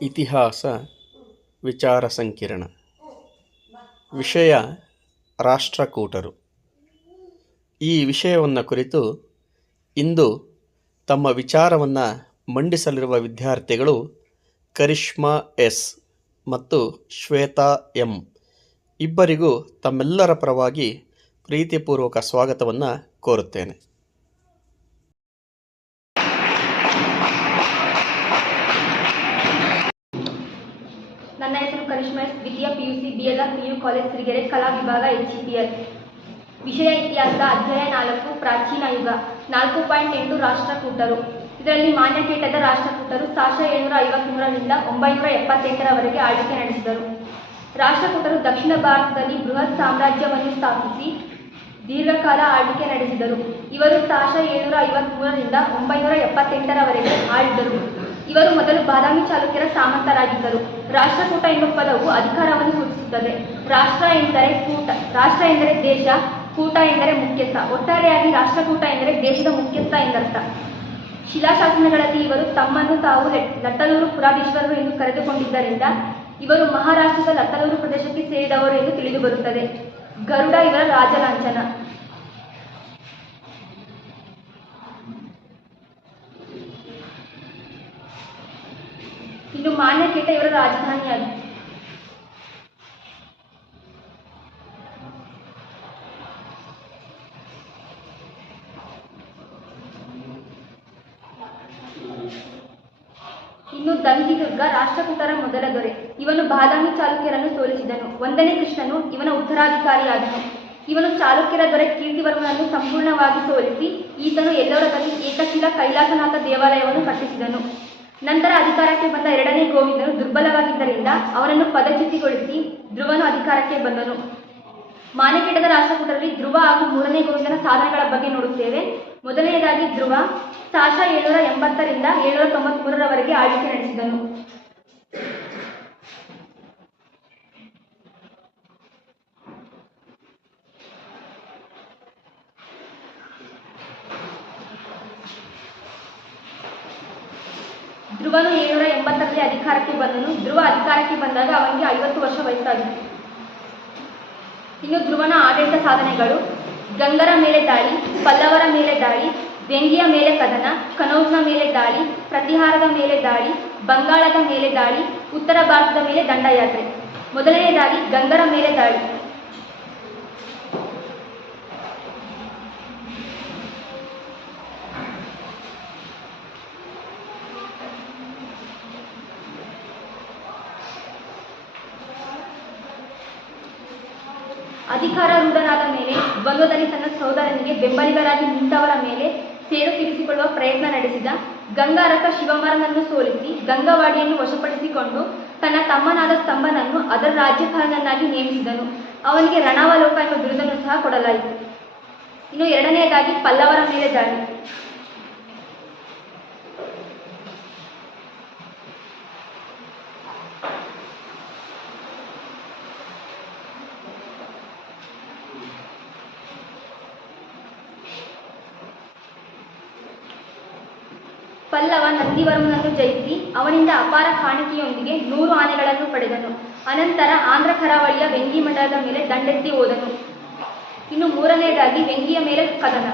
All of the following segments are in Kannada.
ಇತಿಹಾಸ ವಿಚಾರ ಸಂಕಿರಣ. ವಿಷಯ ರಾಷ್ಟ್ರಕೂಟರು. ಈ ವಿಷಯವನ್ನು ಕುರಿತು ಇಂದು ತಮ್ಮ ವಿಚಾರವನ್ನು ಮಂಡಿಸಲಿರುವ ವಿದ್ಯಾರ್ಥಿಗಳು ಕರಿಷ್ಮಾ ಎಸ್ ಮತ್ತು ಶ್ವೇತಾ ಎಂ ಇಬ್ಬರಿಗೂ ತಮ್ಮೆಲ್ಲರ ಪರವಾಗಿ ಪ್ರೀತಿಪೂರ್ವಕ ಸ್ವಾಗತವನ್ನು ಕೋರುತ್ತೇನೆ. ನನ್ನ ಹೆಸರು ಕರಿಷ್ಮಾ ಎಸ್, ದ್ವಿತೀಯ PUC BLR PU college Sirigere, ಕಲಾ ವಿಭಾಗ HEPL. ವಿಷಯ ಇತಿಹಾಸ, ಅಧ್ಯಾಯ 4 ಪ್ರಾಚೀನ ಯುಗ. 4.8 ರಾಷ್ಟ್ರಕೂಟರು. ಇದರಲ್ಲಿ ಮಾನ್ಯಪೀಠದ ರಾಷ್ಟ್ರಕೂಟರು 753ರಿಂದ 978ರವರೆಗೆ ಆಳ್ವಿಕೆ ನಡೆಸಿದರು. ರಾಷ್ಟ್ರಕೂಟರು ದಕ್ಷಿಣ ಭಾರತದಲ್ಲಿ ಬೃಹತ್ ಸಾಮ್ರಾಜ್ಯವನ್ನು ಸ್ಥಾಪಿಸಿ ದೀರ್ಘಕಾಲ ಆಳ್ವಿಕೆ ನಡೆಸಿದರು. ಇವರು 753ರಿಂದ 978ರವರೆಗೆ ಆಳಿದರು. ಇವರು ಮೊದಲು ಬಾದಾಮಿ ಚಾಲುಕ್ಯರ ಸಾಮಂತರಾಗಿದ್ದರು. ರಾಷ್ಟ್ರಕೂಟ ಎಂಬ ಪದವು ಅಧಿಕಾರವನ್ನು ಸೂಚಿಸುತ್ತದೆ. ರಾಷ್ಟ್ರ ಎಂದರೆ ದೇಶ, ಕೂಟ ಎಂದರೆ ಮುಖ್ಯಸ್ಥ. ಒಟ್ಟಾರೆಯಾಗಿ ರಾಷ್ಟ್ರಕೂಟ ಎಂದರೆ ದೇಶದ ಮುಖ್ಯಸ್ಥ ಎಂದರ್ಥ. ಶಿಲಾಶಾಸನಗಳಲ್ಲಿ ಇವರು ತಮ್ಮನ್ನು ತಾವು ಲಟ್ಟಲೂರು ಪುರಾಧೀಶ್ವರರು ಎಂದು ಕರೆದುಕೊಂಡಿದ್ದರಿಂದ ಇವರು ಮಹಾರಾಷ್ಟ್ರದ ಲಟ್ಟಲೂರು ಪ್ರದೇಶಕ್ಕೆ ಸೇರಿದವರು ಎಂದು ತಿಳಿದುಬರುತ್ತದೆ. ಗರುಡ ಇವರ ರಾಜಲಾಂಛನ. ಇನ್ನು ಮಾನ್ಯಪೀಠ ಇವರ ರಾಜಧಾನಿಯಾಗಿದೆ. ಇನ್ನು ದಂಡಿದುರ್ಗ ರಾಷ್ಟ್ರಕೂಟರ ಮೊದಲ ದೊರೆ. ಇವನು ಬಾದಾಮಿ ಚಾಲುಕ್ಯರನ್ನು ಸೋಲಿಸಿದನು. 1ನೇ ಕೃಷ್ಣನು ಇವನ ಉತ್ತರಾಧಿಕಾರಿಯಾದನು. ಇವನು ಚಾಲುಕ್ಯರ ದೊರೆ ಕೀರ್ತಿವರ್ಮನನ್ನು ಸಂಪೂರ್ಣವಾಗಿ ಸೋಲಿಸಿ ಈತನು ಎಲ್ಲೋರದಲ್ಲಿ ಏಕಶಿಲಾ ಕೈಲಾಸನಾಥ ದೇವಾಲಯವನ್ನು ಕಟ್ಟಿಸಿದನು. ನಂತರ ಅಧಿಕಾರಕ್ಕೆ ಬಂದ 2ನೇ ಗೋವಿಂದನು ದುರ್ಬಲವಾಗಿದ್ದರಿಂದ ಅವನನ್ನು ಪದಚ್ಯುತಿಗೊಳಿಸಿ ಧ್ರುವನು ಅಧಿಕಾರಕ್ಕೆ ಬಂದನು. ಮಾನ್ಯಪೀಠದ ರಾಷ್ಟ್ರಕೂಟರಲ್ಲಿ ಧ್ರುವ ಹಾಗೂ 3ನೇ ಗೋವಿಂದನ ಸಾಧನೆಗಳ ಬಗ್ಗೆ ನೋಡುತ್ತೇವೆ. ಮೊದಲನೆಯದಾಗಿ ಧ್ರುವ 780ರಿಂದ 793ರವರೆಗೆ ಆಳ್ವಿಕೆ ನಡೆಸಿದನು. ಧ್ರುವನು 780ರಲ್ಲಿ ಅಧಿಕಾರಕ್ಕೆ ಬಂದನು. ಧ್ರುವ ಅಧಿಕಾರಕ್ಕೆ ಬಂದಾಗ ಅವನಿಗೆ 50 ವರ್ಷ ವಯಸ್ಸಾಗಿತ್ತು. ಇನ್ನು ಧ್ರುವನ ಆಡಳಿತ ಸಾಧನೆಗಳು: ಗಂಗರ ಮೇಲೆ ದಾಳಿ, ಪಲ್ಲವರ ಮೇಲೆ ದಾಳಿ, ವೆಂಗಿಯ ಮೇಲೆ ಕದನ, ಕನೌಜ್ನ ಮೇಲೆ ದಾಳಿ, ಪ್ರತಿಹಾರದ ಮೇಲೆ ದಾಳಿ, ಬಂಗಾಳದ ಮೇಲೆ ದಾಳಿ, ಉತ್ತರ ಭಾರತದ ಮೇಲೆ ದಂಡಯಾತ್ರೆ. ಮೊದಲನೆಯದಾಗಿ ಗಂಗರ ಮೇಲೆ ದಾಳಿ. ಅಧಿಕಾರಾರೂಢನಾದ ಮೇಲೆ ದ್ವಂದ್ವದಲ್ಲಿ ತನ್ನ ಸಹೋದರನಿಗೆ ಬೆಂಬಲಿಗರಾಗಿ ನಿಂತವರ ಮೇಲೆ ಸೇಡು ತೀರಿಸಿಕೊಳ್ಳುವ ಪ್ರಯತ್ನ ನಡೆಸಿದ. ಗಂಗಾರಕ ಶಿವಮರನನ್ನು ಸೋಲಿಸಿ ಗಂಗವಾಡಿಯನ್ನು ವಶಪಡಿಸಿಕೊಂಡು ತನ್ನ ತಮ್ಮನಾದ ಸ್ತಂಭನನ್ನು ಅದರ ರಾಜ್ಯಪಾಲನನ್ನಾಗಿ ನೇಮಿಸಿದನು. ಅವನಿಗೆ ರಣಾವಲೋಕ ಎಂಬ ಬಿರುದನ್ನು ಸಹ ಕೊಡಲಾಯಿತು. ಇನ್ನು ಎರಡನೆಯದಾಗಿ ಪಲ್ಲವರ ಮೇಲೆ ದಾಳಿ. ಪಲ್ಲವ ನಂದಿವರ್ಮನನ್ನು ಜಯಿಸಿ ಅವನಿಂದ ಅಪಾರ ಕಾಣಿಕೆಯೊಂದಿಗೆ 100 ಆನೆಗಳನ್ನು ಪಡೆದನು. ಅನಂತರ ಆಂಧ್ರ ಕರಾವಳಿಯ ವೆಂಗಿ ಮಂಡಲದ ಮೇಲೆ ದಂಡೆತ್ತಿ ಹೋದನು. ಇನ್ನು ಮೂರನೆಯದಾಗಿ ವೆಂಗಿಯ ಮೇಲೆ ಕದನ.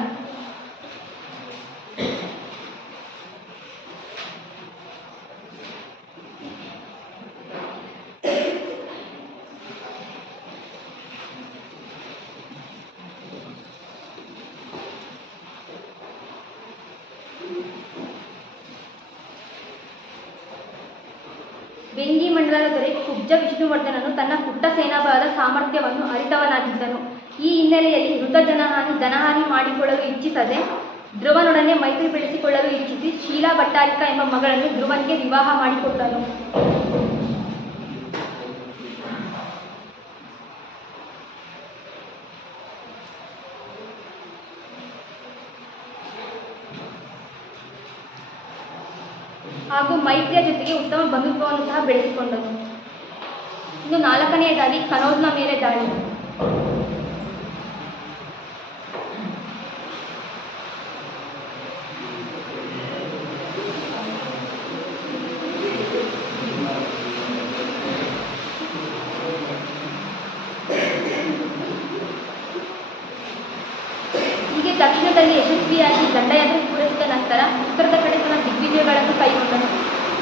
ವೆಂಗಿ ಮಂಡಲದ ದೊರೆ ಕುಬ್ಜ ವಿಷ್ಣುವರ್ಧನನು ತನ್ನ ಪುಟ್ಟ ಸೇನಾಬಲದ ಸಾಮರ್ಥ್ಯವನ್ನು ಅರಿತವನಾಗಿದ್ದನು. ಈ ಹಿನ್ನೆಲೆಯಲ್ಲಿ ವೃದ್ಧ ಧನಹಾನಿ ಮಾಡಿಕೊಳ್ಳಲು ಇಚ್ಛಿಸದೆ ಧ್ರುವನೊಡನೆ ಮೈತ್ರಿ ಬೆಳೆಸಿಕೊಳ್ಳಲು ಇಚ್ಛಿಸಿ ಶೀಲಾ ಭಟ್ಟಾರಿಕಾ ಎಂಬ ಮಗಳನ್ನು ಧ್ರುವನಿಗೆ ವಿವಾಹ ಮಾಡಿಕೊಟ್ಟನು. ಹಾಗೂ ಮೈತ್ರಿಯ ಜೊತೆಗೆ ಉತ್ತಮ ಬಂಧುತ್ವವನ್ನು ಸಹ ಬೆಳೆಸಿಕೊಂಡನು. ಇನ್ನು ನಾಲ್ಕನೆಯದಾಗಿ ಕನೌಜ್ನ ಮೇಲೆ ದಾಳಿ. ಹೀಗೆ ದಕ್ಷಿಣದಲ್ಲಿ ಯಶಸ್ವಿಯಾಗಿ ದಂಡಯಾತ್ರೆ ಪೂರೈಸಿದ ನಂತರ ಉತ್ತರದ ಕಡೆ ತನ್ನ ದಿಗ್ವಿಜಯಗಳನ್ನು ಕೈಗೊಂಡನು.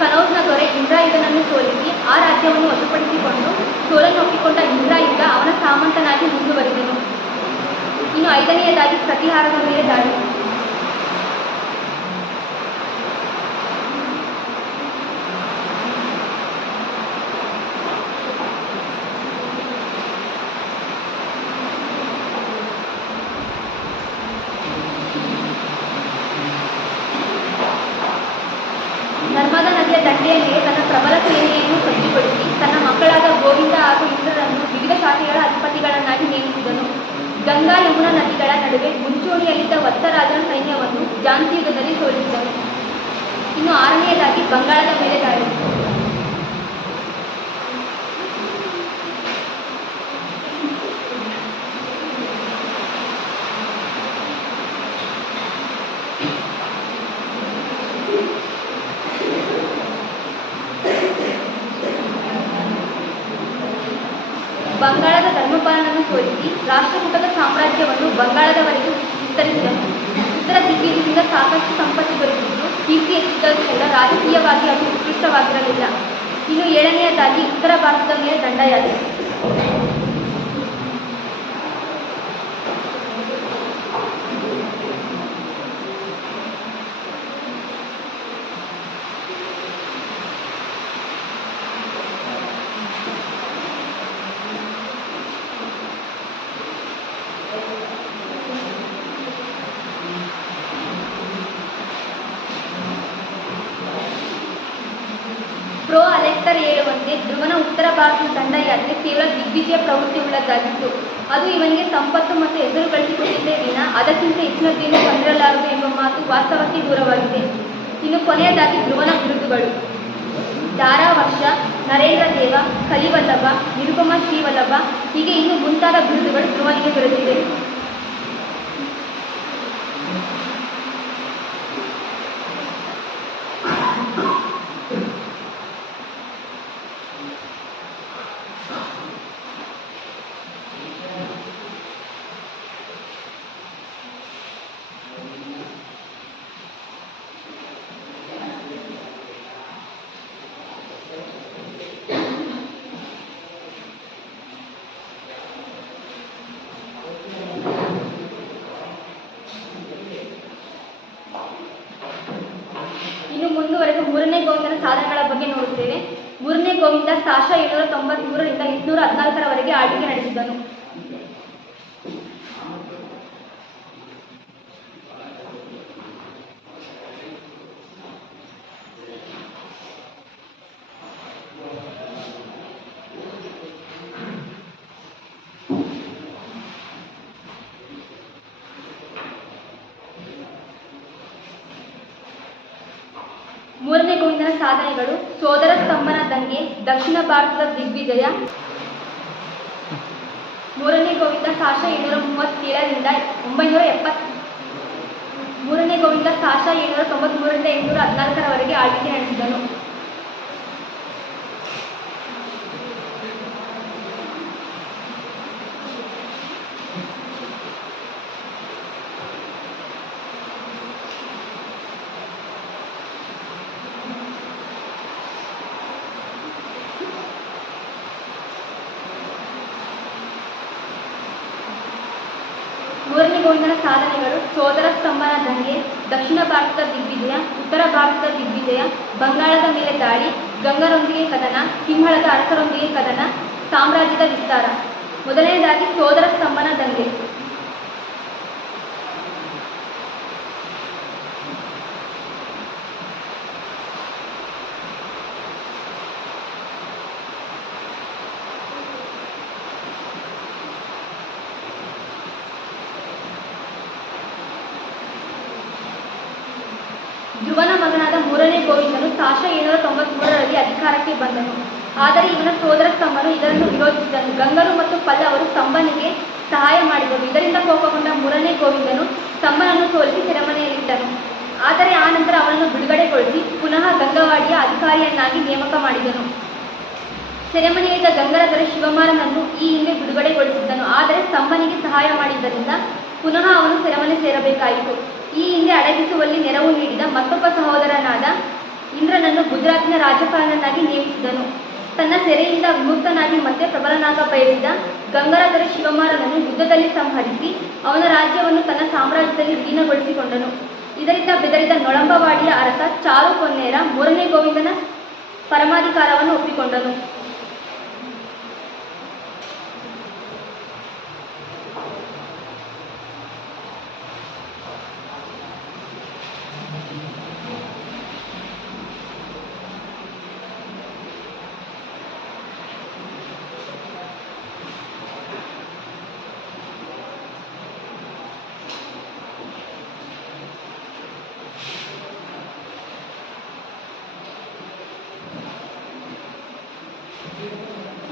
ಕನೌಜ್ನ ದೊರೆ ಇಂದ್ರಾಯುಧನನ್ನು ಸೋಲಿಸಿ ಆ ರಾಜ್ಯವನ್ನು ವಶಪಡಿಸಿಕೊಂಡು ಸೋಲನ್ನು ಒಪ್ಪಿಕೊಂಡ ಇಂದ್ರಾಯುಧ ಅವನ ಸಾಮಂತನಾಗಿ ಮುಂದುವರಿದನು. ಇನ್ನು 5ನೇಯದಾಗಿ ಪ್ರತಿಹಾರದ ಮೇಲೆ ದಾಳಿ. ನರ್ಮದಾ ನದಿಯ ದಂಡೆಯ ಮೇಲೆ ತನ್ನ ಪ್ರಬಲ ಸೇನೆಯನ್ನು ಸಜ್ಜುಗೊಳಿಸಿ ತನ್ನ ಮಕ್ಕಳಾದ ಗೋವಿಂದ ಹಾಗೂ ಇಂದ್ರರನ್ನು ವಿವಿಧ ಶಾಖೆಗಳ ಅಧಿಪತಿಗಳನ್ನಾಗಿ ನೇಮಿಸಿದನು. ಗಂಗಾ ಯಮುನಾ ನದಿಗಳ ನಡುವೆ ಮುಂಚೂಣಿಯಲ್ಲಿದ್ದ ವತ್ಸರಾಜನ ಸೈನ್ಯವನ್ನು ಝಾನ್ಸಿ ಯುದ್ಧದಲ್ಲಿ ಸೋಲಿಸಿದನು. ಇನ್ನು 6ನೇಯದಾಗಿ ಬಂಗಾಳದ ಮೇಲೆ ದಾಳಿ. ಬಂಗಾಳದ ಧರ್ಮಪಾಲನನ್ನು ಸೋಲಿಸಿ ರಾಷ್ಟ್ರಕೂಟದ ಸಾಮ್ರಾಜ್ಯವನ್ನು ಬಂಗಾಳದವರೆಗೂ ವಿಸ್ತರಿಸಿದನು. ಉತ್ತರ ದಿಗ್ವಿಜಯದಿಂದ ಸಾಕಷ್ಟು ಸಂಪತ್ತಿ ದೊರೆತಿದ್ದು ಕೀರ್ತಿ ಹೆಚ್ಚಿದ್ದರೂ ಕೂಡ ರಾಜಕೀಯವಾಗಿ ಅದು ಉತ್ಕೃಷ್ಟವಾಗಿರಲಿಲ್ಲ. ಇನ್ನು 7ನೇಯದಾಗಿ ಉತ್ತರ ಭಾರತದ ಮೇಲೆ ದಂಡಯಾತ್ರೆ. ಪ್ರೋ ಅಲೆಕ್ಸರ್ ಹೇಳುವಂತೆ ಧ್ರುವನ ಉತ್ತರ ಭಾರತದ ದಂಡಯಾತ್ರೆ ಕೇವಲ ದಿಗ್ವಿಜಯ ಪ್ರವೃತ್ತಿ ಉಳ್ಳದ್ದಾಗಿತ್ತು. ಅದು ಇವನಿಗೆ ಸಂಪತ್ತು ಮತ್ತು ಹೆಸರು ಗಳಿಸಿಕೊಟ್ಟಿದ್ದೇ ವಿನ ಅದಕ್ಕಿಂತ ಹೆಚ್ಚಿನದ್ದೇನು ತಂದಿರಲಾರದು ಎಂಬ ಮಾತು ವಾಸ್ತವಕ್ಕೆ ದೂರವಾಗಿದೆ. ಇನ್ನು ಕೊನೆಯದಾಗಿ ಧ್ರುವನ ಬಿರುದುಗಳು. ಧಾರಾವರ್ಷ, ನರೇಂದ್ರ ದೇವ, ಕಲಿವಲ್ಲಭ, ನಿರುಪಮ ಶ್ರೀವಲ್ಲಭ ಹೀಗೆ ಇನ್ನು ಮುಂತಾದ ಬಿರುದುಗಳು ಧ್ರುವನಿಗೆ ದೊರೆತಿದೆ. ಇನ್ನು ಮುಂದುವರೆದು 3ನೇ ಗೋವಿಂದನ ಸಾಧನೆಗಳ ಬಗ್ಗೆ ನೋಡುತ್ತೇವೆ. 3ನೇ ಗೋವಿಂದ ಸಾಶ 793ರಿಂದ 814ರವರೆಗೆ ಆಳ್ವಿಕೆ ನಡೆಸಿದನು. ಮೂರನೇ ಗೋವಿಂದನ ಸಾಧನೆಗಳು: ಸೋದರ ಸ್ತಂಭನ ದಂಗೆ, ದಕ್ಷಿಣ ಭಾರತದ ದಿಗ್ವಿಜಯ. 3ನೇ ಗೋವಿಂದ ಸಾಶ 737ರಿಂದ 970. 3ನೇ ಗೋವಿಂದ ಸಾಶ 793ರಿಂದ 814ರವರೆಗೆ ಆಳ್ವಿಕೆ ನಡೆಸಿದನು. ಮೂರನೇ ಗೋವಿಂದನ ಸಾಧನೆಗಳು: ಸೋದರ ಸ್ತಂಭನ ದಂಗೆ, ದಕ್ಷಿಣ ಭಾರತದ ದಿಗ್ವಿಜಯ, ಉತ್ತರ ಭಾರತದ ದಿಗ್ವಿಜಯ, ಬಂಗಾಳದ ಮೇಲೆ ದಾಳಿ, ಗಂಗರೊಂದಿಗೆ ಕದನ, ಸಿಂಹಳದ ಅರಸರೊಂದಿಗೆ ಕದನ, ಸಾಮ್ರಾಜ್ಯದ ವಿಸ್ತಾರ. ಮೊದಲನೇದಾಗಿ ಸೋದರ ಸ್ತಂಭನ ದಂಗೆ. ಧ್ರುವನ ಮಗನಾದ 3ನೇ ಗೋವಿಂದನು ಸಾಶ 793ರಲ್ಲಿ ಅಧಿಕಾರಕ್ಕೆ ಬಂದನು. ಆದರೆ ಇವನ ಸೋದರ ಸ್ತಂಭನು ಇದನ್ನು ವಿರೋಧಿಸಿದನು. ಗಂಗರು ಮತ್ತು ಪಲ್ಲವರು ಸ್ತಂಭನಿಗೆ ಸಹಾಯ ಮಾಡಿದರು. ಇದರಿಂದ ಕೋಪಗೊಂಡ 3ನೇ ಗೋವಿಂದನು ಸ್ತಂಭನನ್ನು ಸೋಲಿಸಿ ಸೆರೆಮನೆಯಲ್ಲಿಟ್ಟನು. ಆದರೆ ಆ ನಂತರ ಅವನನ್ನು ಬಿಡುಗಡೆಗೊಳಿಸಿ ಪುನಃ ಗಂಗವಾಡಿಯ ಅಧಿಕಾರಿಯನ್ನಾಗಿ ನೇಮಕ ಮಾಡಿದನು. ಸೆರೆಮನೆಯಲ್ಲಿದ್ದ ಗಂಗರ ದೊರೆ ಶಿವಮಾರನನ್ನು ಈ ಹಿಂದೆ ಬಿಡುಗಡೆಗೊಳಿಸಿದ್ದನು. ಆದರೆ ಸ್ತಂಭನಿಗೆ ಸಹಾಯ ಮಾಡಿದ್ದರಿಂದ ಪುನಃ ಅವನು ಸೆರೆಮನೆ ಸೇರಬೇಕಾಯಿತು. ಈ ಹಿಂದೆ ಅಡಗಿಸುವಲ್ಲಿ ನೆರವು ನೀಡಿದ ಮತ್ತೊಬ್ಬ ಸಹೋದರನಾದ ಇಂದ್ರನನ್ನು ಗುಜರಾತಿನ ರಾಜ್ಯಪಾಲನನ್ನಾಗಿ ನೇಮಿಸಿದನು. ತನ್ನ ಸೆರೆಯಿಂದ ವಿಮುಕ್ತನಾಗಿ ಮತ್ತೆ ಪ್ರಬಲನಾಗ ಬಯಸಿದ ಗಂಗರ ದೊರೆ ಶಿವಮಾರನನ್ನು ಯುದ್ಧದಲ್ಲಿ ಸಂಹರಿಸಿ ಅವನ ರಾಜ್ಯವನ್ನು ತನ್ನ ಸಾಮ್ರಾಜ್ಯದಲ್ಲಿ ವಿಲೀನಗೊಳಿಸಿಕೊಂಡನು. ಇದರಿಂದ ಬೆದರಿದ ನೊಳಂಬವಾಡಿಯ ಅರಸ ಚಾರು ಪೊನ್ನೇರ ಮೂರನೇ ಗೋವಿಂದನ ಪರಮಾಧಿಕಾರವನ್ನು ಒಪ್ಪಿಕೊಂಡನು.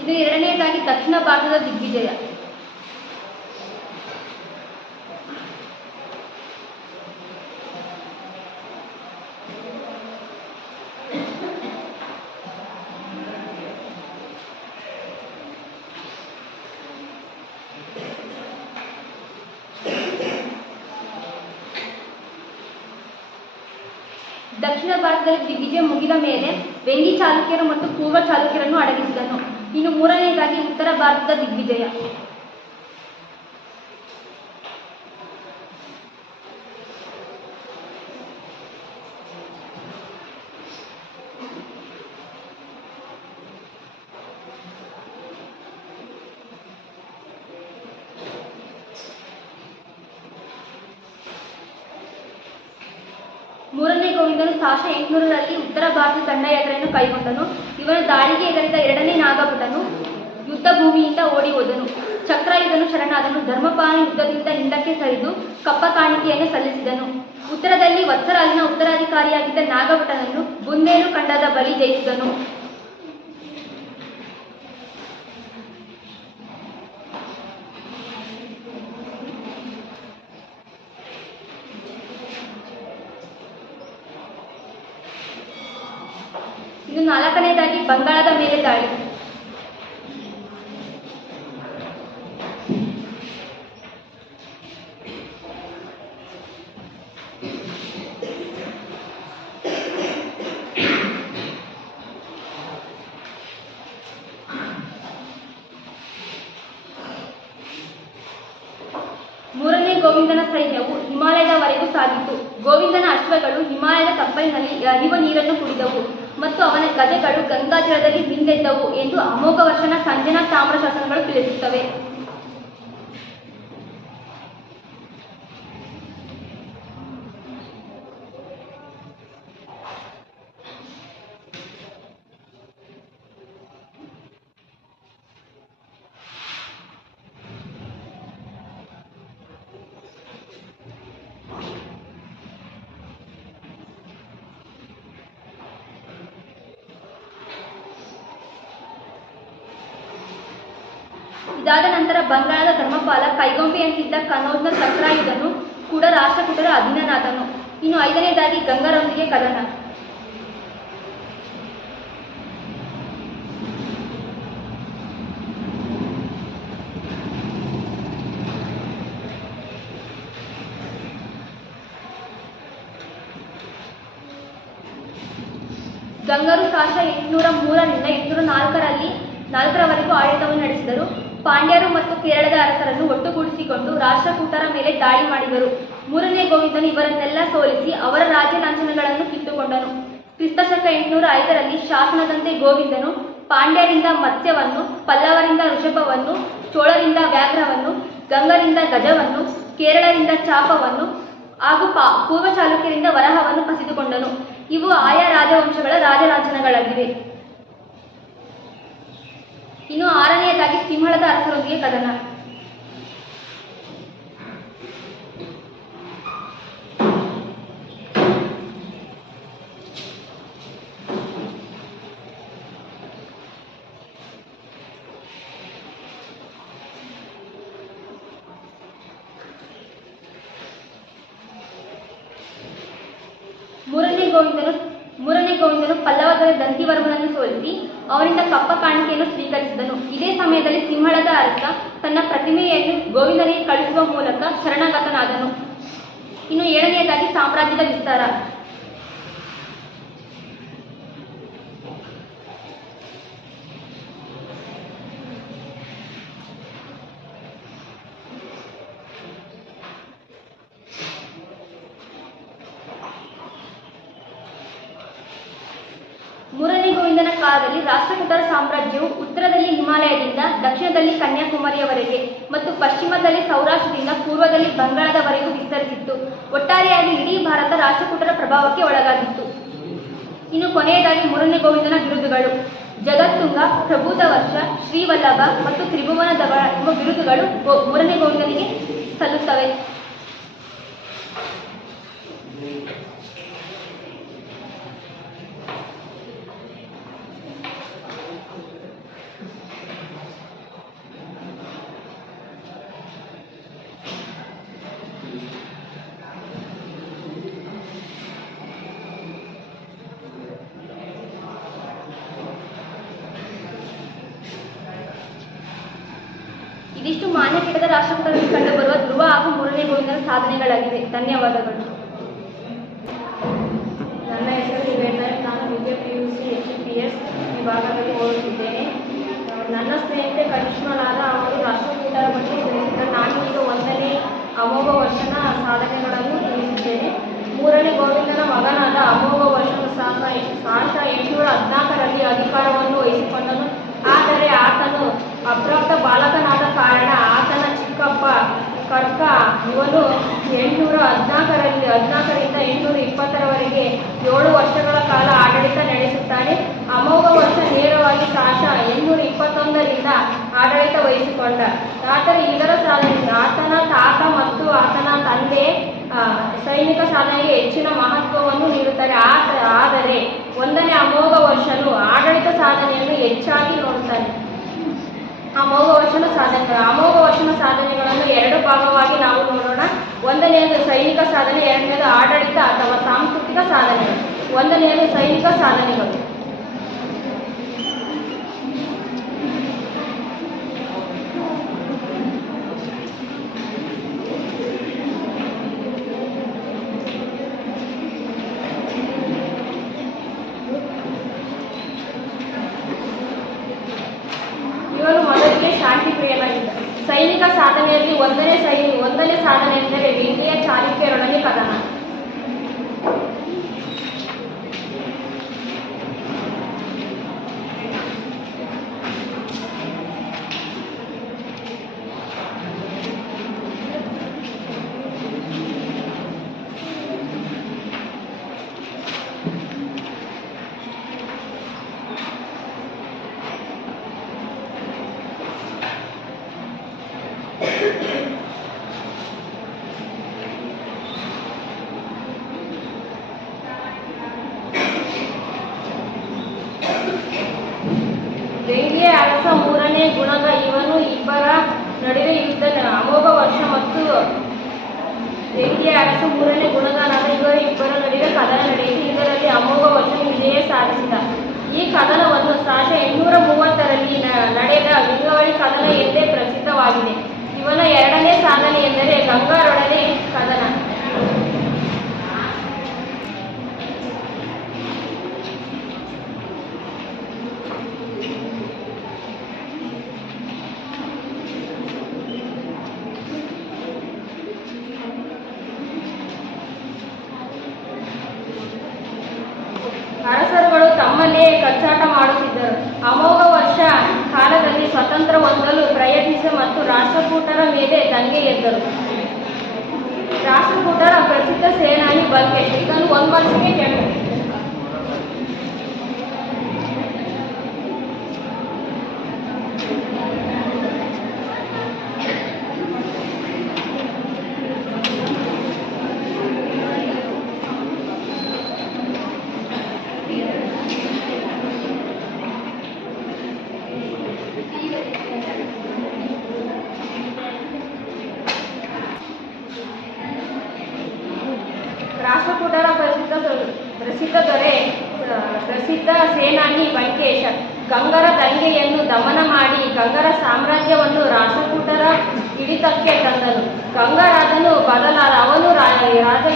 ಇದು ಎರಡನೆಯದಾಗಿ ದಕ್ಷಿಣ ಭಾರತದ ದಿಗ್ವಿಜಯ. ದಕ್ಷಿಣ ಭಾರತದಲ್ಲಿ ದಿಗ್ವಿಜಯ ಮುಗಿದ ಮೇಲೆ ವೆಂಗಿ ಚಾಲುಕ್ಯರು ಮತ್ತು ಪೂರ್ವ ಚಾಲುಕ್ಯರನ್ನು ಅಡಗಿಸಿದನು. ಇನ್ನು ಮೂರನೆಯದಾಗಿ ಉತ್ತರ ಭಾರತದ ದಿಗ್ವಿಜಯ. ಮೂರನೇ ಗೋವಿಂದನು 800ರಲ್ಲಿ ಉತ್ತರ ಭಾರತ ದಂಡಯಾತ್ರೆಯನ್ನು ಕೈಗೊಂಡನು. ಇವನ ದಾಳಿಗೆ ಎಗರಿದ ಎರಡನೇ ನಾಗಭಟನು ಯುದ್ಧ ಭೂಮಿಯಿಂದ ಓಡಿ ಹೋದನು. ಚಕ್ರಾಯುಧನು ಶರಣಾದನು. ಧರ್ಮಪಾಲನ ಯುದ್ಧದಿಂದ ಹಿಂದಕ್ಕೆ ಸರಿದು ಕಪ್ಪ ಕಾಣಿಕೆಯನ್ನು ಸಲ್ಲಿಸಿದನು. ಉತ್ತರದಲ್ಲಿ ವತ್ಸರಾಜನ ಉತ್ತರಾಧಿಕಾರಿಯಾಗಿದ್ದ ನಾಗಭಟನನ್ನು ಬುಂದೇಲು ಖಂಡದ ಬಳಿ ಜಯಿಸಿದನು. ಇನ್ನು ನಾಲ್ಕನೆಯದಾಗಿ ಬಂಗಾಳದ ಮೇಲೆ ದಾಳಿ. ಮೂರನೇ ಗೋವಿಂದನ ಸೈನ್ಯವು ಹಿಮಾಲಯದವರೆಗೂ ಸಾಗಿತು. ಗೋವಿಂದನ ಅಶ್ವಗಳು ಹಿಮಾಲಯದ ತಪ್ಪಲಿನಲ್ಲಿ ಹರಿಯುವ ನೀರನ್ನು ಕುಡಿದವು ಮತ್ತು ಅವನ ಗದೆಗಳು ಗಂಗಾಜಲದಲ್ಲಿ ಮಿಂದೆದ್ದವು ಎಂದು ಅಮೋಘ ವರ್ಷನ ಸಂಜನಾ ತಾಮ್ರ ಶಾಸನಗಳು ತಿಳಿಸುತ್ತವೆ. ಇದಾದ ನಂತರ ಬಂಗಾಳದ ಧರ್ಮಪಾಲ ಕೈಗೊಂಬೆಯಂತಿದ್ದ ಕನೌಜ್ನ ಚಕ್ರಾಯುಧನು ಕೂಡ ರಾಷ್ಟ್ರಕೂಟರ ಅಧೀನನಾದನು. ಇನ್ನು ಐದನೇದಾಗಿ ಗಂಗರೊಂದಿಗೆ ಕದನ. ಗಂಗರು 803ರಿಂದ 804ರವರೆಗೂ ಆಡಳಿತವನ್ನು ನಡೆಸಿದರು. ಪಾಂಡ್ಯರು ಮತ್ತು ಕೇರಳದ ಅರಸರನ್ನು ಒಟ್ಟುಗೂಡಿಸಿಕೊಂಡು ರಾಷ್ಟ್ರಕೂಟರ ಮೇಲೆ ದಾಳಿ ಮಾಡಿದರು. ಮೂರನೇ ಗೋವಿಂದನು ಇವರನ್ನೆಲ್ಲ ಸೋಲಿಸಿ ಅವರ ರಾಜ್ಯ ಲಾಂಛನಗಳನ್ನು ಕಿತ್ತುಕೊಂಡನು. ಕ್ರಿಸ್ತಶಕ 805ರಲ್ಲಿ ಶಾಸನದಂತೆ ಗೋವಿಂದನು ಪಾಂಡ್ಯರಿಂದ ಮತ್ಸ್ಯವನ್ನು, ಪಲ್ಲವರಿಂದ ಋಷಭವನ್ನು, ಚೋಳರಿಂದ ವ್ಯಾಘ್ರವನ್ನು, ಗಂಗರಿಂದ ಗಜವನ್ನು, ಕೇರಳರಿಂದ ಚಾಪವನ್ನು ಹಾಗೂ ಪೂರ್ವ ಚಾಲುಕ್ಯರಿಂದ ವರಹವನ್ನು ಕಸಿದುಕೊಂಡನು. ಇವು ಆಯಾ ರಾಜವಂಶಗಳ ರಾಜಲಾಂಛನಗಳಾಗಿವೆ. ಇನ್ನು ಆರನೆಯದಾಗಿ ಸಿಂಹಳದ ಅರಸರೊಂದಿಗೆ ಕದನ. ಮೂರನೇ ಗೋವಿಂದನು ಪಲ್ಲವದ ದಂತಿವರ್ಮನನ್ನು ಸೋಲಿಸಿ ಅವನಿಂದ ಕಪ್ಪ ಕಾಣಿಕೆಯನ್ನು ಸ್ವೀಕರಿಸಿದನು. ಇದೇ ಸಮಯದಲ್ಲಿ ಸಿಂಹಳದ ಅರಸ ತನ್ನ ಪ್ರತಿಮೆಯನ್ನು ಗೋವಿಂದನಿಗೆ ಕಳಿಸುವ ಮೂಲಕ ಶರಣಾಗತನಾದನು. ಇನ್ನು 7ನೇದಾಗಿ ಸಾಮ್ರಾಜ್ಯದ ವಿಸ್ತಾರ. ಮೂರನೇ ಗೋವಿಂದನ ಕಾಲದಲ್ಲಿ ರಾಷ್ಟ್ರಕೂಟರ ಸಾಮ್ರಾಜ್ಯವು ಉತ್ತರದಲ್ಲಿ ಹಿಮಾಲಯದಿಂದ ದಕ್ಷಿಣದಲ್ಲಿ ಕನ್ಯಾಕುಮಾರಿಯವರೆಗೆ ಮತ್ತು ಪಶ್ಚಿಮದಲ್ಲಿ ಸೌರಾಷ್ಟ್ರದಿಂದ ಪೂರ್ವದಲ್ಲಿ ಬಂಗಾಳದವರೆಗೂ ವಿಸ್ತರಿಸಿತ್ತು. ಒಟ್ಟಾರೆಯಾಗಿ ಇಡೀ ಭಾರತ ರಾಷ್ಟ್ರಕೂಟರ ಪ್ರಭಾವಕ್ಕೆ ಒಳಗಾಗಿತ್ತು. ಇನ್ನು ಕೊನೆಯದಾಗಿ ಮೂರನೇ ಗೋವಿಂದನ ಬಿರುದುಗಳು. ಜಗತ್ತುಂಗ, ಪ್ರಭೂತವರ್ಷ, ಶ್ರೀವಲ್ಲಭ ಮತ್ತು ತ್ರಿಭುವನ ಧವಳ ಎಂಬ ಬಿರುದುಗಳು ಮೂರನೇ ಗೋವಿಂದನಿಗೆ ಸಲ್ಲುತ್ತವೆ. ಇದಿಷ್ಟು ಮಾನ್ಯಪೀಠದ ರಾಷ್ಟ್ರಕೂಟರಲ್ಲಿ ಕಂಡುಬರುವ ಧ್ರುವ ಹಾಗೂ ಮೂರನೇ ಗೋವಿಂದನ ಸಾಧನೆಗಳಾಗಿವೆ. ಧನ್ಯವಾದಗಳು. ನನ್ನ ಹೆಸರು ನಿವೇದನೆ. ನಾನು ವಿದ್ಯಾ PUC HPS ವಿಭಾಗದಲ್ಲಿ ಓದುತ್ತಿದ್ದೇನೆ. ನನ್ನ ಸ್ನೇಹಿತೆ ಕರಿಷ್ಮಲಾದ ಅವರು ರಾಷ್ಟ್ರಕೂಟರ ಬಗ್ಗೆ ತಿಳಿಸಿದ್ದ ನಾನು ಈಗ 1ನೇ ಅಮೋಘ ವರ್ಷನ ಸಾಧನೆಗಳನ್ನು ತಿಳಿಸಿದ್ದೇನೆ. ಮೂರನೇ ಗೋವಿಂದನ ಮಗನಾದ ಅಮೋಘ ವರ್ಷನ 1814ರಲ್ಲಿ ಅಧಿಕಾರವನ್ನು ವಹಿಸಿಕೊಂಡನು. ಆದರೆ ಆತನು ಅಪ್ರಾಪ್ತ ಬಾಲಕನಾದ ಕಾರಣ ಆತನ ಚಿಕ್ಕಪ್ಪ ಕರ್ಕ ಇವನು 814ರಿಂದ 820ರವರೆಗೆ 7 ವರ್ಷಗಳ ಕಾಲ ಆಡಳಿತ ನಡೆಸುತ್ತಾನೆ. ಅಮೋಘ ವರ್ಷ ನೇರವಾಗಿ 821ರಿಂದ ಆಡಳಿತ ವಹಿಸಿಕೊಂಡ. ಆದರೆ ಇದರ ಸಾಧನೆ ಆತನ ತಾತ ಮತ್ತು ಆತನ ತಂದೆ ಸೈನಿಕ ಸಾಧನೆಗೆ ಹೆಚ್ಚಿನ ಮಹತ್ವವನ್ನು ನೀಡುತ್ತಾರೆ. ಆದರೆ 1ನೇ ಅಮೋಘ ವರ್ಷನು ಆಡಳಿತ ಸಾಧನೆಯನ್ನು ಹೆಚ್ಚಾಗಿ ನೋಡುತ್ತಾನೆ. ಅಮೋಘ ವರ್ಷನ ಸಾಧನೆಗಳನ್ನು 2 ಭಾಗವಾಗಿ ನಾವು ನೋಡೋಣ. 1ನೇದು ಸೈನಿಕ ಸಾಧನೆ, 2ನೇದು ಆಡಳಿತ ಅಥವಾ ಸಾಂಸ್ಕೃತಿಕ ಸಾಧನೆಗಳು. 1ನೇದು ಸೈನಿಕ ಸಾಧನೆಗಳು. ಇವನು ಮೊದಲಿಗೆ ಶಾಂತಿ ಪ್ರಿಯನಾಗಿದ್ದ. ಸೈನಿಕ ಸಾಧನೆಯಲ್ಲಿ 1ನೇ ಸಾಧನೆ ಎಂದರೆ ವಿಂಧ್ಯ ಚಾಲುಕ್ಯರೊಡನೆ ಕದನ. ವೆಂಗಿಯ ಅರಸ 3ನೇ ಗುಣಗ ಇವನು ಇಬ್ಬರ ನಡುವೆ ಯುದ್ಧ. ಅಮೋಘ ವರ್ಷ ಮತ್ತು ವೆಂಗಿಯ ಅರಸ 3ನೇ ಗುಣಗನಾದ ಇಬ್ಬರ ನಡುವೆ ಕದನ ನಡೆಯಿತು. ಇದರಲ್ಲಿ ಅಮೋಘ ವರ್ಷ ವಿಜಯ ಸಾಧಿಸಿದ. ಈ ಕದನವನ್ನು 1830ರಲ್ಲಿ ನಡೆದ ಗಂಗಾವಳಿ ಕದನ ಎಂದೇ ಪ್ರಸಿದ್ಧವಾಗಿದೆ. ಇವನ 2ನೇ ಸಾಧನೆ ಎಂದರೆ ಗಂಗಾರೊಡನೆ ಕದನ. ಅರಸರುಗಳು ತಮ್ಮಲ್ಲೇ ಕಚ್ಚಾಟ ಮಾಡುತ್ತಿದ್ದರು. ಅಮೋಘ ವರ್ಷ ಕಾಲದಲ್ಲಿ ಸ್ವತಂತ್ರ ಹೊಂದಲು ಪ್ರಯತ್ನಿಸಿ ಮತ್ತು ರಾಷ್ಟ್ರಕೂಟರ ಮೇಲೆ ದಂಗೆ ಎದ್ದರು. ರಾಷ್ಟ್ರಕೂಟರ ಪ್ರಸಿದ್ಧ ಸೇನಾನಿ ಬಲ್ಕೇಶ್ ಇದನ್ನು 1 ವರ್ಷಕ್ಕೆ ಕೇಳಿ. ರಾಷ್ಟ್ರಕೂಟರ ಪ್ರಸಿದ್ಧ ಪ್ರಸಿದ್ಧ ದೊರೆ ಪ್ರಸಿದ್ಧ ಸೇನಾನಿ ಬಂಕೇಶ ಗಂಗರ ದಂಗೆಯನ್ನು ದಮನ ಮಾಡಿ ಗಂಗರ ಸಾಮ್ರಾಜ್ಯವನ್ನು ರಾಷ್ಟ್ರಕೂಟರ ಹಿಡಿತಕ್ಕೆ ತಂದನು. ಗಂಗರಾಜನು ಬದಲಾದ. ಅವನು ರಾಜ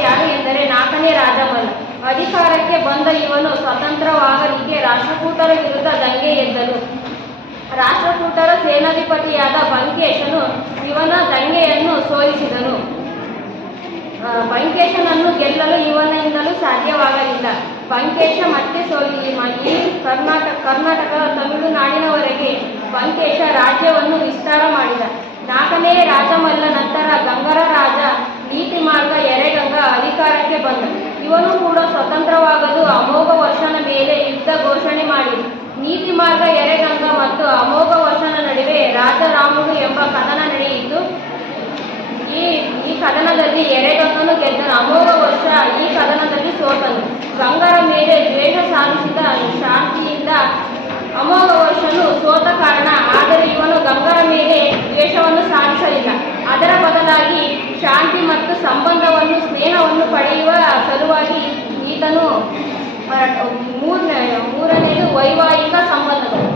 ಯಾರು ಎಂದರೆ 4ನೇ ರಾಜಮಲ್ಲ. ಅಧಿಕಾರಕ್ಕೆ ಬಂದ ಇವನು ಸ್ವತಂತ್ರವಾಗಲಿಕ್ಕೆ ರಾಷ್ಟ್ರಕೂಟರ ವಿರುದ್ಧ ದಂಗೆ ಎದ್ದನು. ರಾಷ್ಟ್ರಕೂಟರ ಸೇನಾಧಿಪತಿಯಾದ ಬಂಕೇಶನು ಇವನ ದಂಗೆಯನ್ನು ಸೋಲಿಸಿದನು. ಬಂಕೇಶನನ್ನು ಗೆಲ್ಲಲು ಇವನಿಂದಲೂ ಸಾಧ್ಯವಾಗಲಿಲ್ಲ. ಬಂಕೇಶ ಮತ್ತೆ ಈ ಕರ್ನಾಟಕ ತಮಿಳುನಾಡಿನವರೆಗೆ ಬಂಕೇಶ ರಾಜ್ಯವನ್ನು ವಿಸ್ತಾರ ಮಾಡಿದ. 4ನೇ ರಾಜಮಲ್ಲ ನಂತರ ಗಂಗರ ರಾಜ ನೀತಿಮಾರ್ಗ ಎರೆಗಂಗ ಅಧಿಕಾರಕ್ಕೆ ಬಂದ. ಇವನು ಕೂಡ ಸ್ವತಂತ್ರವಾಗಲು ಅಮೋಘ ವರ್ಷನ ಮೇಲೆ ಯುದ್ಧ ಘೋಷಣೆ ಮಾಡಿದ. ನೀತಿಮಾರ್ಗ ಎರೆಗಂಗ ಮತ್ತು ಅಮೋಘ ವರ್ಷನ ನಡುವೆ ರಾಜರಾಮುಡು ಎಂಬ ಕದನ ನಡೆಯಿತು. ಈ ಕದನದಲ್ಲಿ ಎರೆಗಂಗನು ಗೆದ್ದನು. ಅಮೋಘ ವರ್ಷ ಈ ಕದನದಲ್ಲಿ ಸೋತನು. ಗಂಗರ ಮೇಲೆ ದ್ವೇಷ ಸಾಧಿಸಿದ ಶಾಂತಿಯಿಂದ ಅಮೋಘ ವರ್ಷನು ಸೋತ ಕಾರಣ. ಆದರೆ ಇವನು ಗಂಗರ ಮೇಲೆ ದ್ವೇಷವನ್ನು ಸಾಧಿಸಲಿಲ್ಲ. ಅದರ ಬದಲಾಗಿ ಶಾಂತಿ ಮತ್ತು ಸಂಬಂಧವನ್ನು ಸ್ನೇಹವನ್ನು ಪಡೆಯುವ ಸಲುವಾಗಿ ಈತನು ಮೂರನೆಯದು ವೈವಾಹಿಕ ಸಂಬಂಧಗಳು.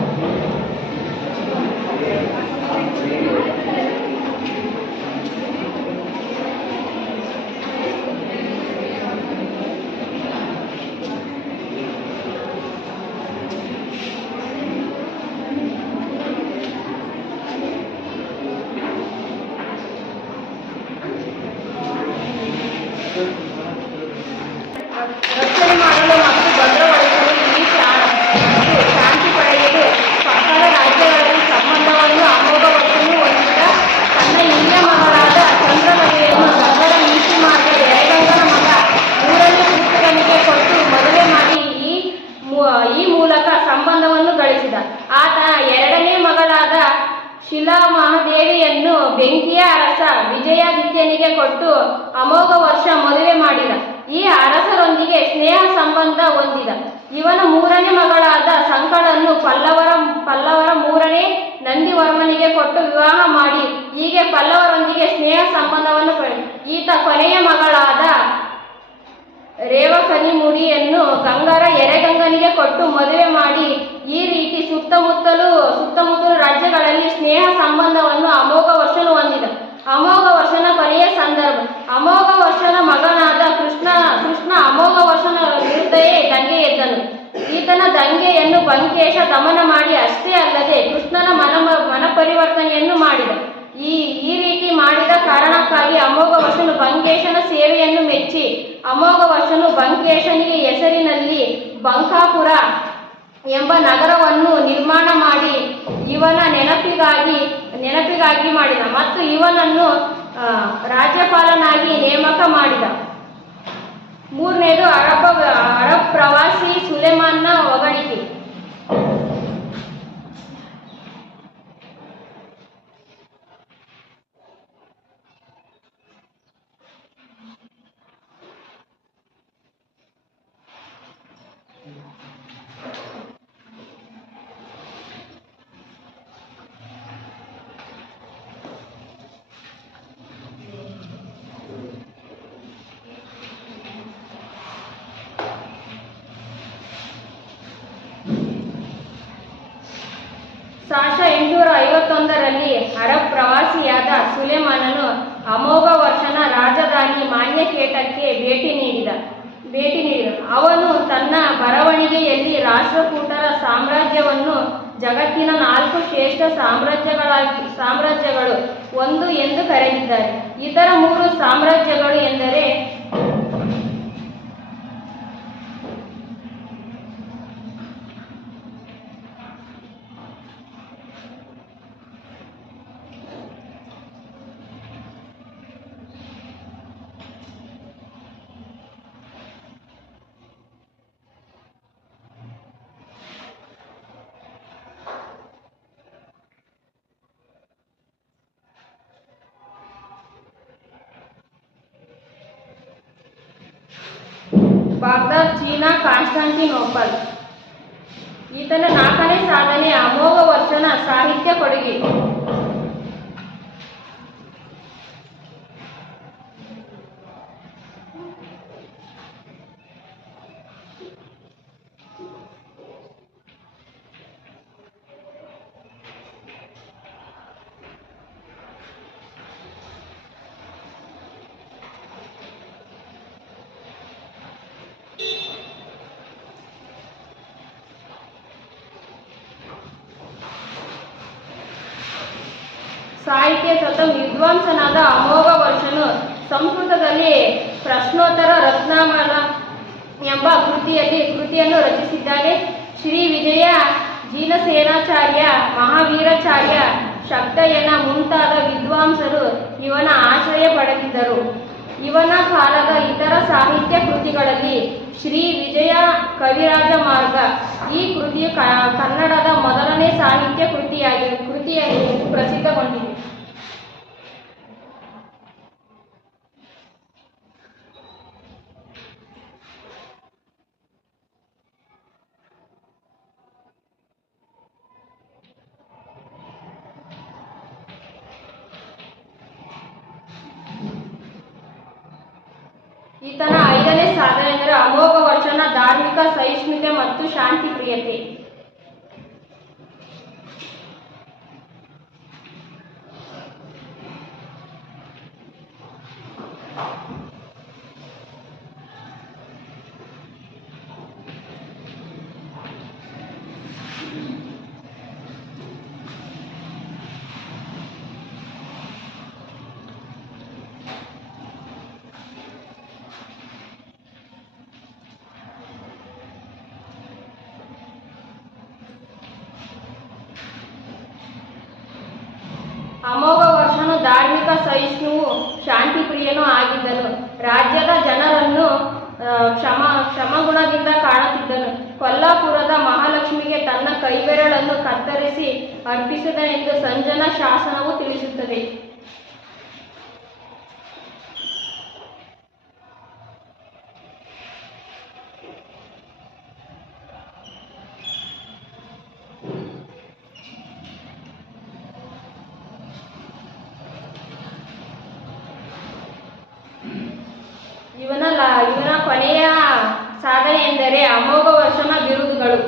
ರಕ್ಷಣೆ ಮಾಡಲು ಮತ್ತು ಭದ್ರಗೊಳಿಸಲು ಈ ಶಾಂತಿ ಪಡೆಯಲು ಪಕ್ಕದ ರಾಜ್ಯಗಳಲ್ಲಿ ಸಂಬಂಧವನ್ನು ಅಮೋಘ ವರ್ಷನು ಹೊಂದಿದ ತನ್ನ ಹಿರಿಯ ಮಗಳಾದ ಚಂದ್ರಲತೆಯನ್ನು ಗಂಗರ ನೀತಿ ಮಾರ್ಗ ಎರೆಗಂಗನ ಮಗ 3ನೇ ಪುತ್ರನಿಗೆ ಕೊಟ್ಟು ಮದುವೆ ಮಾಡಿ ಈ ಮೂಲಕ ಸಂಬಂಧವನ್ನು ಗಳಿಸಿದ. ಆತ 2ನೇ ಮಗಳಾದ ಶಿಲಾಮಹಾದೇವಿಯನ್ನು ಬೆಂಕಿಯ ಅರಸ ವಿಜಯಾದಿತ್ಯನಿಗೆ ಕೊಟ್ಟು ಅಮೋಘ ವರ್ಷ ಮದುವೆ ಮಾಡಿದ. ಈ ಅರಸರೊಂದಿಗೆ ಸ್ನೇಹ ಸಂಬಂಧ ಹೊಂದಿದ. ಇವನ 3ನೇ ಮಗಳಾದ ಸಂಕಳನ್ನು ಪಲ್ಲವರ 3ನೇ ನಂದಿವರ್ಮನಿಗೆ ಕೊಟ್ಟು ವಿವಾಹ ಮಾಡಿ ಹೀಗೆ ಪಲ್ಲವರೊಂದಿಗೆ ಸ್ನೇಹ ಸಂಬಂಧವನ್ನು ಪಡೆದ. ಈತ ಕೊನೆಯ ಮಗಳಾದ ರೇವಕನಿಮುಡಿಯನ್ನು ಗಂಗರ ಎರೆಗಂಗನಿಗೆ ಕೊಟ್ಟು ಮದುವೆ ಮಾಡಿ ಈ ರೀತಿ ಸುತ್ತಮುತ್ತಲು ರಾಜ್ಯಗಳಲ್ಲಿ ಸ್ನೇಹ ಸಂಬಂಧವನ್ನು ಅಮೋಘ ವರ್ಷನು ಹೊಂದಿದ. ಅಮೋಘ ವರ್ಷನ ಕೊನೆಯ ಸಂದರ್ಭ. ಅಮೋಘ ವರ್ಷನ ಮಗನಾದ ಕೃಷ್ಣ ಅಮೋಘ ವರ್ಷನ ವಿರುದ್ಧವೇ ದಂಗೆ ಎದ್ದನು. ಈತನ ದಂಗೆಯನ್ನು ಬಂಕೇಶ ದಮನ ಮಾಡಿ ಅಷ್ಟೇ ಅಲ್ಲದೆ ಕೃಷ್ಣನ ಮನ ಪರಿವರ್ತನೆಯನ್ನು ಮಾಡಿದ. ಈ ರೀತಿ ಮಾಡಿದ ಕಾರಣಕ್ಕಾಗಿ ಅಮೋಘ ವರ್ಷನು ಬಂಕೇಶನ ಸೇವೆಯನ್ನು ಮೆಚ್ಚಿ ಅಮೋಘ ವರ್ಷನು ಬಂಕೇಶನಿಗೆ ಹೆಸರಿನಲ್ಲಿ ಬಂಕಾಪುರ ಎಂಬ ನಗರವನ್ನು ನಿರ್ಮಾಣ ಮಾಡಿ ಇವನ ನೆನಪಿಗಾಗಿ ಮಾಡಿದ ಮತ್ತು ಇವನನ್ನು ರಾಜ್ಯಪಾಲನಾಗಿ ನೇಮಕ ಮಾಡಿದ. 3ನೇದು ಅರಬ್ ಪ್ರವಾಸಿ ಸುಲೇಮಾನ್ನ ಹೊಗಳಿಕೆ. ಸಾಶ 851ರಲ್ಲಿ ಅರಬ್ ಪ್ರವಾಸಿಯಾದ ಸುಲೇಮಾನನು ಅಮೋಘ ವರ್ಷನ ರಾಜಧಾನಿ ಮಾನ್ಯಕೇಟಕ್ಕೆ ಭೇಟಿ ನೀಡಿದ. ಅವನು ತನ್ನ ಬರವಣಿಗೆಯಲ್ಲಿ ರಾಷ್ಟ್ರಕೂಟರ ಸಾಮ್ರಾಜ್ಯವನ್ನು ಜಗತ್ತಿನ 4 ಶ್ರೇಷ್ಠ ಸಾಮ್ರಾಜ್ಯಗಳು ಒಂದು ಎಂದು ಕರೆದಿದ್ದಾರೆ. ಇತರ 3 ಸಾಮ್ರಾಜ್ಯಗಳು ಎಂದರೆ ಬಾಗ್ದಾದ್, ಚೀನಾ, ಕಾನ್ಸ್ಟಾಂಟಿನೋಪಲ್. ಈತನ 4ನೇ ಸಾಧನೆ ಅಮೋಘ ವರ್ಷನ ಸಾಹಿತ್ಯ ಕೊಡುಗೆ. ಸಾಹಿತ್ಯ ಸ್ವತಃ ವಿದ್ವಾಂಸನಾದ ಅಮೋಘ ವರ್ಷನು ಸಂಸ್ಕೃತದಲ್ಲಿ ಪ್ರಶ್ನೋತ್ತರ ರತ್ನಾಮಲ ಎಂಬ ಕೃತಿಯನ್ನು ರಚಿಸಿದ್ದಾರೆ. ಶ್ರೀ ವಿಜಯ ಜೀನಸೇನಾಚಾರ್ಯ, ಮಹಾವೀರಾಚಾರ್ಯ, ಶಕ್ತಯ್ಯನ ಮುಂತಾದ ವಿದ್ವಾಂಸರು ಇವನ ಆಶ್ರಯ ಪಡೆದಿದ್ದರು. ಇವನ ಕಾಲದ ಇತರ ಸಾಹಿತ್ಯ ಕೃತಿಗಳಲ್ಲಿ ಶ್ರೀ ವಿಜಯ ಕವಿರಾಜ ಮಾರ್ಗ ಈ ಕೃತಿಯು ಕನ್ನಡದ ಮೊದಲನೇ ಸಾಹಿತ್ಯ ಕೃತಿಯಾಗಿ ಪ್ರಸಿದ್ಧಗೊಂಡಿದೆ. ಈತನ 5ನೇ ಸಾಧನೆ ಎಂದರೆ ಅಮೋಘ ವರ್ಷನ ಧಾರ್ಮಿಕ ಸಹಿಷ್ಣುತೆ ಮತ್ತು ಶಾಂತಿ ಪ್ರಿಯತೆ. ಅಮೋಘ ವರ್ಷನು ಧಾರ್ಮಿಕ ಸಹಿಷ್ಣುವು ಶಾಂತಿ ಪ್ರಿಯನೂ ಆಗಿದ್ದನು. ರಾಜ್ಯದ ಜನರನ್ನು ಕ್ಷಮಗುಣದಿಂದ ಕಾಣುತ್ತಿದ್ದನು. ಕೊಲ್ಲಾಪುರದ ಮಹಾಲಕ್ಷ್ಮಿಗೆ ತನ್ನ ಕೈಬೆರಳನ್ನು ಕತ್ತರಿಸಿ ಅರ್ಪಿಸಿದನೆಂದು ಸಂಜನ ಶಾಸನವು ತಿಳಿಸುತ್ತದೆ. ಇವನ ಕೊನೆಯ ಸಾಧನೆ ಎಂದರೆ ಅಮೋಘ ವರ್ಷನ ಬಿರುದುಗಳು.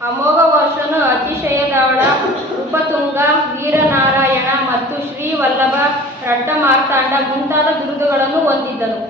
ಅಮೋಘ ವರ್ಷನು ಅತಿಶಯದವಳ, ನೃಪತುಂಗ, ವೀರನಾರಾಯಣ ಮತ್ತು ಶ್ರೀವಲ್ಲಭ, ರಟ್ಟಮಾರ್ತಾಂಡ ಮುಂತಾದ ಬಿರುದುಗಳನ್ನು ಹೊಂದಿದ್ದನು.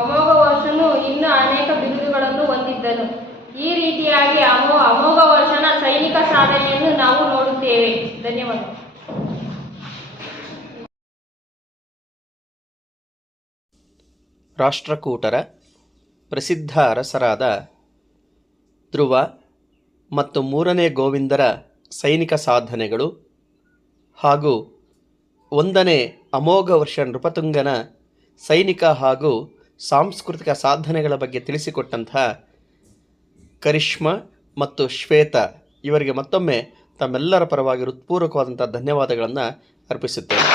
ಅಮೋಘ ವರ್ಷನು ಇನ್ನೂ ಅನೇಕ ಬಿರುದುಗಳನ್ನು ಹೊಂದಿದ್ದನು. ಈ ರೀತಿಯಾಗಿ ಅಮೋಘ ವರ್ಷನ ಸೈನಿಕ ಸಾಧನೆಯನ್ನು ನಾವು ನೋಡುತ್ತೇವೆ. ಧನ್ಯವಾದ. ರಾಷ್ಟ್ರಕೂಟರ ಪ್ರಸಿದ್ಧ ಅರಸರಾದ ಧ್ರುವ ಮತ್ತು 3ನೇ ಗೋವಿಂದರ ಸೈನಿಕ ಸಾಧನೆಗಳು ಹಾಗೂ 1ನೇ ಅಮೋಘ ವರ್ಷ ನೃಪತುಂಗನ ಸೈನಿಕ ಹಾಗೂ ಸಾಂಸ್ಕೃತಿಕ ಸಾಧನೆಗಳ ಬಗ್ಗೆ ತಿಳಿಸಿಕೊಟ್ಟಂತಹ ಕರಿಷ್ಮಾ ಮತ್ತು ಶ್ವೇತಾ ಇವರಿಗೆ ಮತ್ತೊಮ್ಮೆ ತಮ್ಮೆಲ್ಲರ ಪರವಾಗಿ ಹೃತ್ಪೂರ್ವಕವಾದಂಥ ಧನ್ಯವಾದಗಳನ್ನು ಅರ್ಪಿಸುತ್ತೇನೆ.